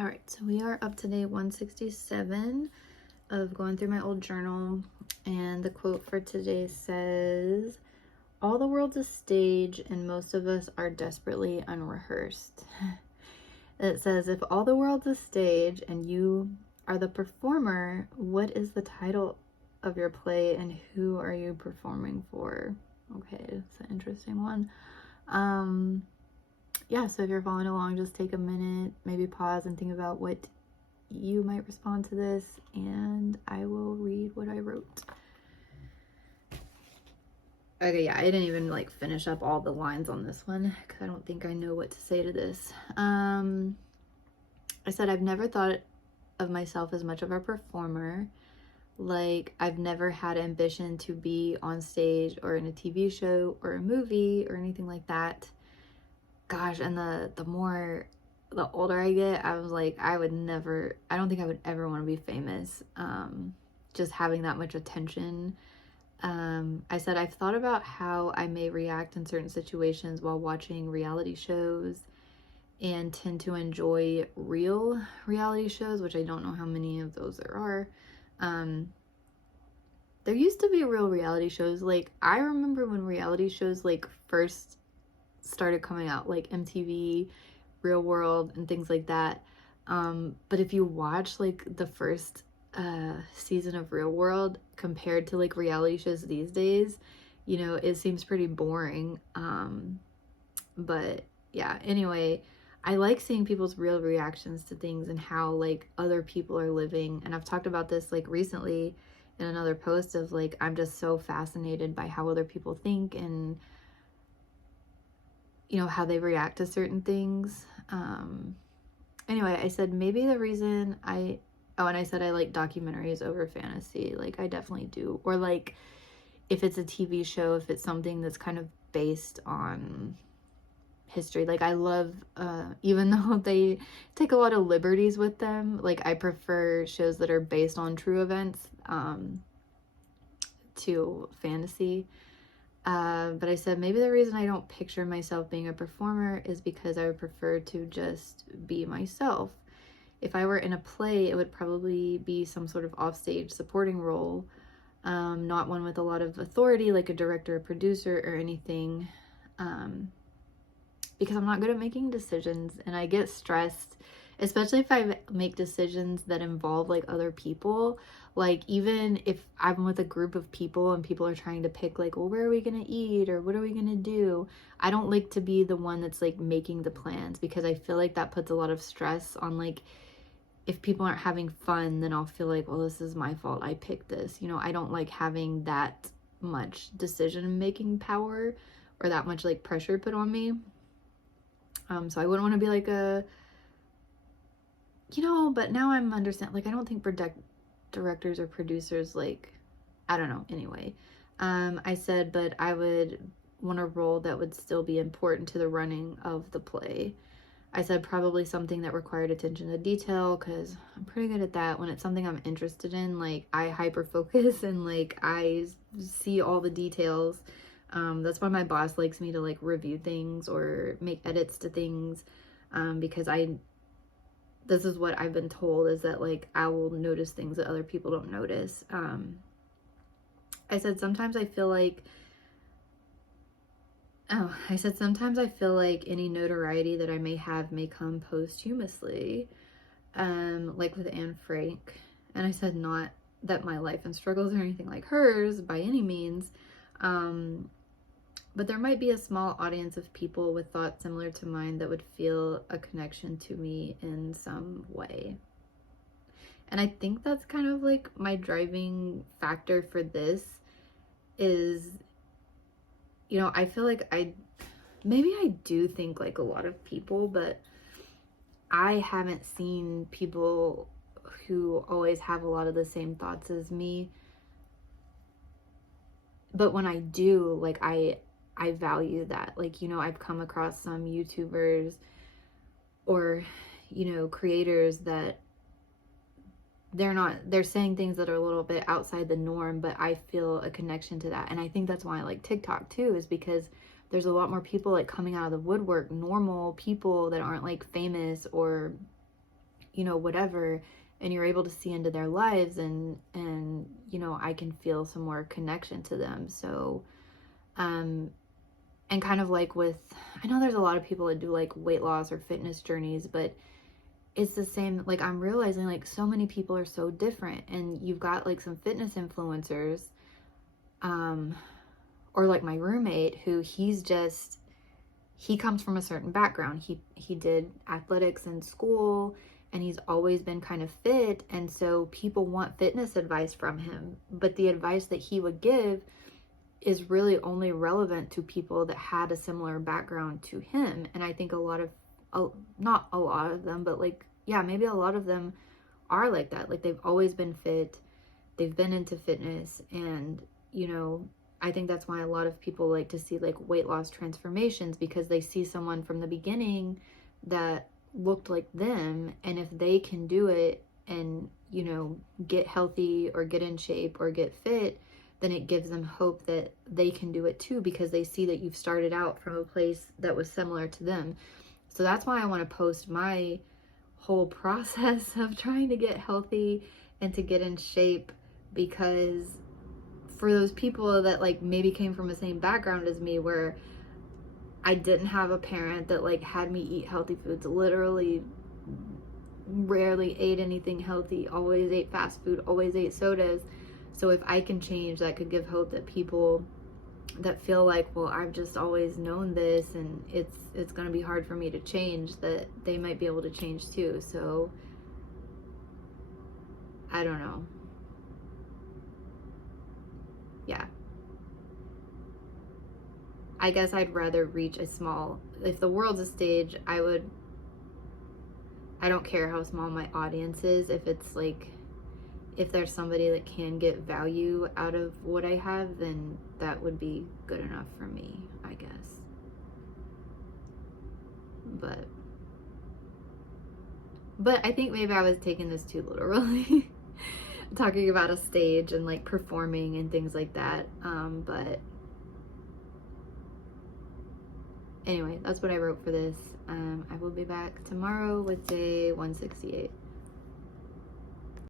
All right, so we are up to day 167 of going through my old journal, and the quote for today says, "All the world's a stage, and most of us are desperately unrehearsed." It says, if all the world's a stage and you are the performer, what is the title of your play and who are you performing for? Okay, it's an interesting one. Yeah, so if you're following along, just take a minute, maybe pause and think about what you might respond to this, and I will read what I wrote. Okay, yeah, I didn't even like finish up all the lines on this one because I don't think I know what to say to this. I said, I've never thought of myself as much of a performer. Like, I've never had ambition to be on stage or in a TV show or a movie or anything like that. Gosh, and the older I get, I was like, I don't think I would ever want to be famous. Just having that much attention. I said, I've thought about how I may react in certain situations while watching reality shows and tend to enjoy real reality shows, which I don't know how many of those there are. There used to be real reality shows. Like, I remember when reality shows like first started coming out, like MTV, Real World, and things like that. But if you watch like the first season of Real World compared to like reality shows these days, you know, it seems pretty boring. But yeah, anyway, I like seeing people's real reactions to things and how like other people are living. And I've talked about this like recently in another post of like, I'm just so fascinated by how other people think and, you know, how they react to certain things. Anyway, I said maybe the reason and I said I like documentaries over fantasy. Like, I definitely do. Or like if it's a TV show, if it's something that's kind of based on history. Like, I love, even though they take a lot of liberties with them, like I prefer shows that are based on true events to fantasy. But I said maybe the reason I don't picture myself being a performer is because I would prefer to just be myself. If I were in a play, it would probably be some sort of offstage supporting role, not one with a lot of authority like a director or producer or anything, because I'm not good at making decisions and I get stressed, especially if I make decisions that involve like other people. Like, even if I'm with a group of people and people are trying to pick like, well, where are we gonna eat or what are we gonna do, I don't like to be the one that's like making the plans, because I feel like that puts a lot of stress on, like, if people aren't having fun, then I'll feel like, well, this is my fault, I picked this, you know. I don't like having that much decision making power or that much like pressure put on me. So I wouldn't want to be like a, you know, but now I'm understand, like, I don't think directors or producers, like, I don't know. Anyway, I said, but I would want a role that would still be important to the running of the play. I said probably something that required attention to detail, because I'm pretty good at that. When it's something I'm interested in, like, I hyper focus and like I see all the details. That's why my boss likes me to like review things or make edits to things, because this is what I've been told, is that like I will notice things that other people don't notice. I said sometimes I feel like any notoriety that I may have may come posthumously, like with Anne Frank. And I said, not that my life and struggles are anything like hers by any means, but there might be a small audience of people with thoughts similar to mine that would feel a connection to me in some way. And I think that's kind of like my driving factor for this is, you know, I feel like maybe I do think like a lot of people, but I haven't seen people who always have a lot of the same thoughts as me. But when I do, like, I value that. Like, you know, I've come across some YouTubers or, you know, creators that they're saying things that are a little bit outside the norm, but I feel a connection to that. And I think that's why I like TikTok too, is because there's a lot more people like coming out of the woodwork, normal people that aren't like famous or you know, whatever, and you're able to see into their lives, and you know, I can feel some more connection to them. So and kind of like with, I know there's a lot of people that do like weight loss or fitness journeys, but it's the same. Like, I'm realizing like so many people are so different, and you've got like some fitness influencers, or like my roommate, who he comes from a certain background. He did athletics in school, and he's always been kind of fit, and so people want fitness advice from him, but the advice that he would give is really only relevant to people that had a similar background to him. And I think a lot of, not a lot of them, but like, yeah, maybe a lot of them are like that. Like, they've always been fit, they've been into fitness, and you know, I think that's why a lot of people like to see like weight loss transformations, because they see someone from the beginning that looked like them, and if they can do it and, you know, get healthy or get in shape or get fit, then it gives them hope that they can do it too, because they see that you've started out from a place that was similar to them. So that's why I want to post my whole process of trying to get healthy and to get in shape, because for those people that like maybe came from the same background as me, where I didn't have a parent that like had me eat healthy foods, literally rarely ate anything healthy, always ate fast food, always ate sodas. So if I can change, that could give hope that people that feel like, well, I've just always known this and it's going to be hard for me to change, that they might be able to change too. So I don't know. Yeah. I guess I'd rather reach a small, if the world's a stage, I don't care how small my audience is. If it's like, if there's somebody that can get value out of what I have, then that would be good enough for me, I guess. But I think maybe I was taking this too literally. Talking about a stage and like performing and things like that. But anyway, that's what I wrote for this. I will be back tomorrow with day 168.